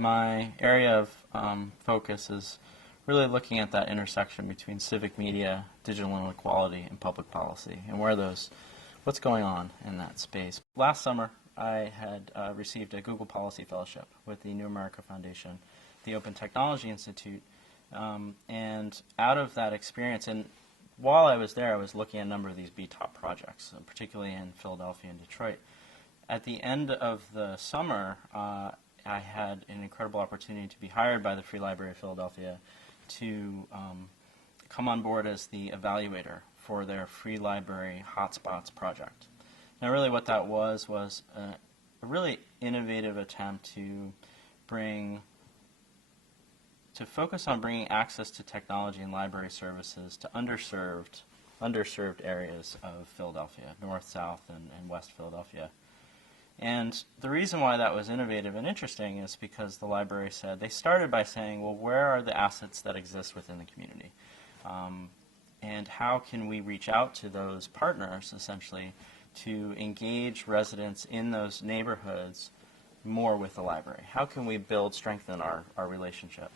my area of focus is really looking at that intersection between civic media, digital inequality, and public policy, and what's going on in that space. Last summer, I had received a Google Policy Fellowship with the New America Foundation, the Open Technology Institute, and out of that experience, and while I was there, I was looking at a number of these BTOP projects, particularly in Philadelphia and Detroit. At the end of the summer, I had an incredible opportunity to be hired by the Free Library of Philadelphia to come on board as the evaluator for their Free Library Hotspots project. Now really what that was a really innovative attempt to focus on bringing access to technology and library services to underserved areas of Philadelphia, North, South, and West Philadelphia. And the reason why that was innovative and interesting is because the library said, they started by saying, well, where are the assets that exist within the community? And how can we reach out to those partners, essentially, to engage residents in those neighborhoods more with the library? How can we strengthen our relationship?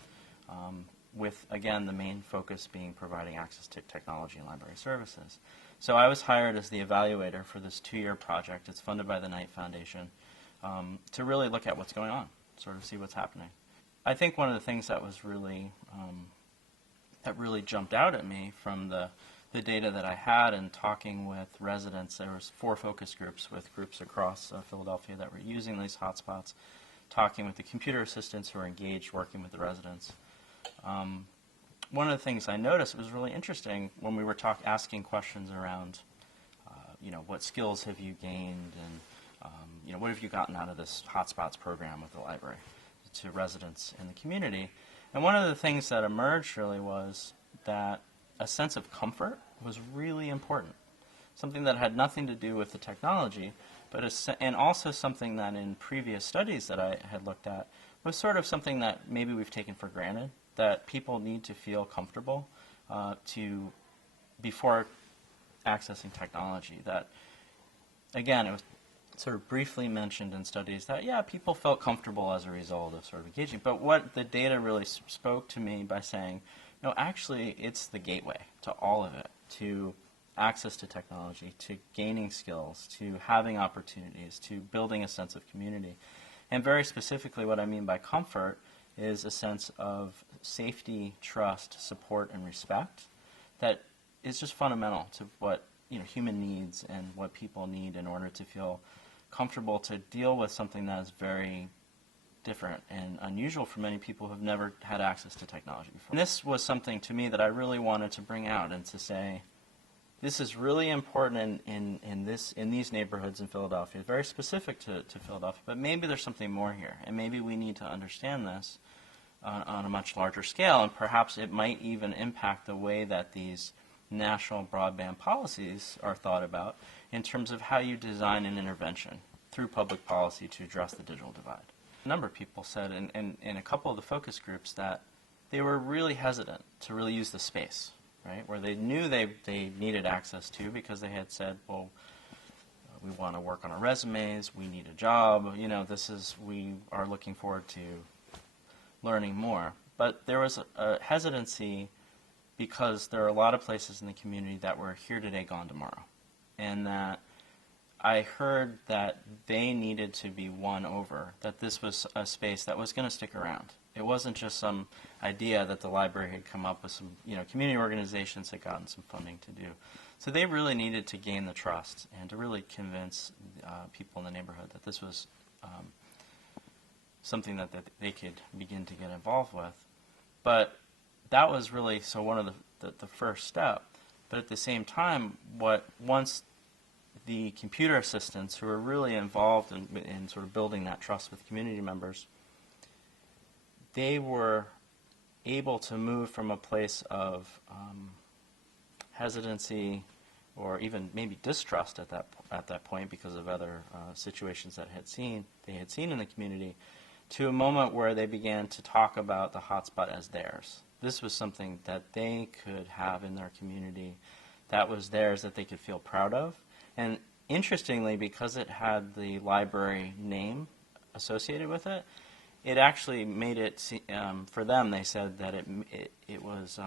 With, again, the main focus being providing access to technology and library services. So I was hired as the evaluator for this 2-year project. It's funded by the Knight Foundation to really look at what's going on, sort of see what's happening. I think one of the things that was really jumped out at me from the data that I had and talking with residents, there was 4 focus groups with groups across Philadelphia that were using these hotspots, talking with the computer assistants who are engaged working with the residents. One of the things I noticed was really interesting when we were asking questions around, what skills have you gained, and what have you gotten out of this hotspots program with the library to residents in the community. And one of the things that emerged really was that a sense of comfort was really important, something that had nothing to do with the technology, and also something that in previous studies that I had looked at was sort of something that maybe we've taken for granted, that people need to feel comfortable before accessing technology. That, again, it was sort of briefly mentioned in studies that, yeah, people felt comfortable as a result of sort of engaging. But what the data really spoke to me by saying, no, actually, it's the gateway to all of it, to access to technology, to gaining skills, to having opportunities, to building a sense of community. And very specifically, what I mean by comfort is a sense of safety, trust, support, and respect that is just fundamental to what human needs and what people need in order to feel comfortable to deal with something that is very different and unusual for many people who have never had access to technology before. And this was something to me that I really wanted to bring out and to say, this is really important in these neighborhoods in Philadelphia, very specific to Philadelphia, but maybe there's something more here, and maybe we need to understand this on a much larger scale, and perhaps it might even impact the way that these national broadband policies are thought about in terms of how you design an intervention through public policy to address the digital divide. A number of people said in a couple of the focus groups that they were really hesitant to really use the space, right, where they knew they needed access to because they had said, well, we want to work on our resumes, we need a job, we are looking forward to learning more. But there was a hesitancy because there are a lot of places in the community that were here today, gone tomorrow. And that I heard that they needed to be won over, that this was a space that was going to stick around. It wasn't just some idea that the library had come up with some, community organizations had gotten some funding to do. So they really needed to gain the trust and to really convince people in the neighborhood that this was something that they could begin to get involved with. But that was really one of the first step. But at the same time, once the computer assistants who were really involved in sort of building that trust with community members, they were able to move from a place of hesitancy or even maybe distrust at that point because of other situations that they had seen in the community, to a moment where they began to talk about the hotspot as theirs. This was something that they could have in their community, that was theirs, that they could feel proud of. And interestingly, because it had the library name associated with it, it actually made it, for them, they said that it was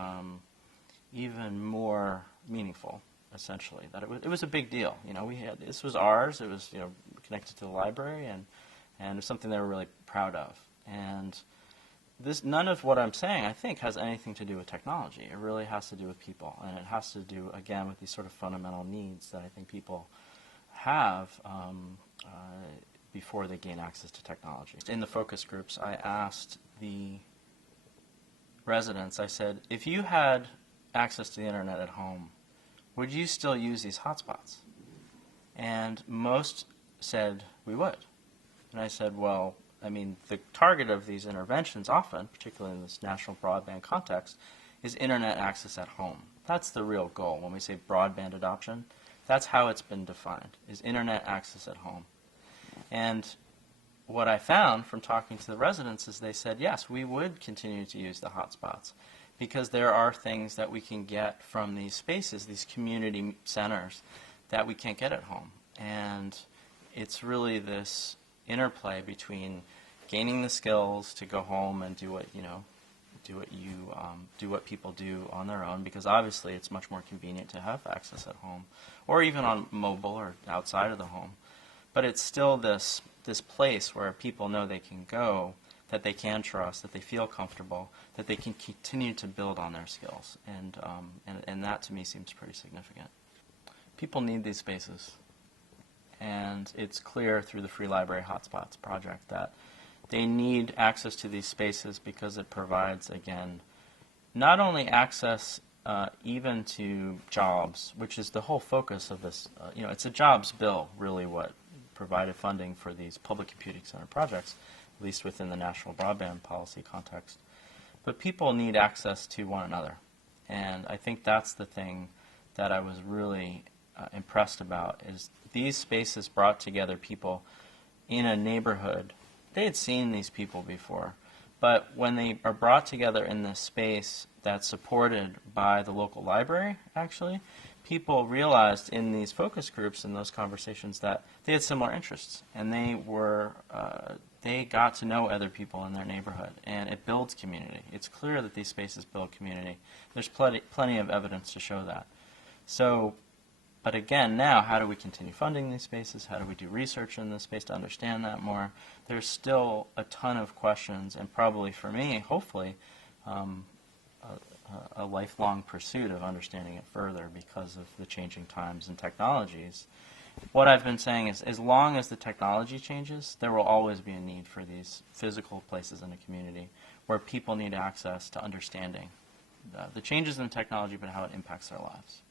even more meaningful, essentially. That it was a big deal. You know, this was ours. It was, you know, connected to the library, and it was something they were really proud of. And none of what I'm saying, I think, has anything to do with technology. It really has to do with people, and it has to do, again, with these sort of fundamental needs that I think people have before they gain access to technology. In the focus groups, I asked the residents, I said, if you had access to the internet at home, would you still use these hotspots? And most said we would. And I said, well, I mean, the target of these interventions often, particularly in this national broadband context, is internet access at home. That's the real goal. When we say broadband adoption, that's how it's been defined, is internet access at home. And what I found from talking to the residents is they said, yes, we would continue to use the hotspots because there are things that we can get from these spaces, these community centers, that we can't get at home. And it's really this interplay between gaining the skills to go home and do what people do on their own, because obviously it's much more convenient to have access at home, or even on mobile or outside of the home. But it's still this place where people know they can go, that they can trust, that they feel comfortable, that they can continue to build on their skills, and that to me seems pretty significant. People need these spaces, and it's clear through the Free Library Hotspots project that they need access to these spaces because it provides, again, not only access even to jobs, which is the whole focus of this. It's a jobs bill, really, what provided funding for these public computing center projects, at least within the national broadband policy context. But people need access to one another. And I think that's the thing that I was really impressed about, is these spaces brought together people in a neighborhood. They had seen these people before, but when they are brought together in this space that's supported by the local library, actually, people realized in these focus groups and those conversations that they had similar interests, and they got to know other people in their neighborhood, and it builds community. It's clear that these spaces build community. There's plenty of evidence to show that. So, but again, now, how do we continue funding these spaces? How do we do research in this space to understand that more? There's still a ton of questions, and probably for me, hopefully, a lifelong pursuit of understanding it further because of the changing times and technologies. What I've been saying is, as long as the technology changes, there will always be a need for these physical places in a community where people need access to understanding the changes in technology, but how it impacts their lives.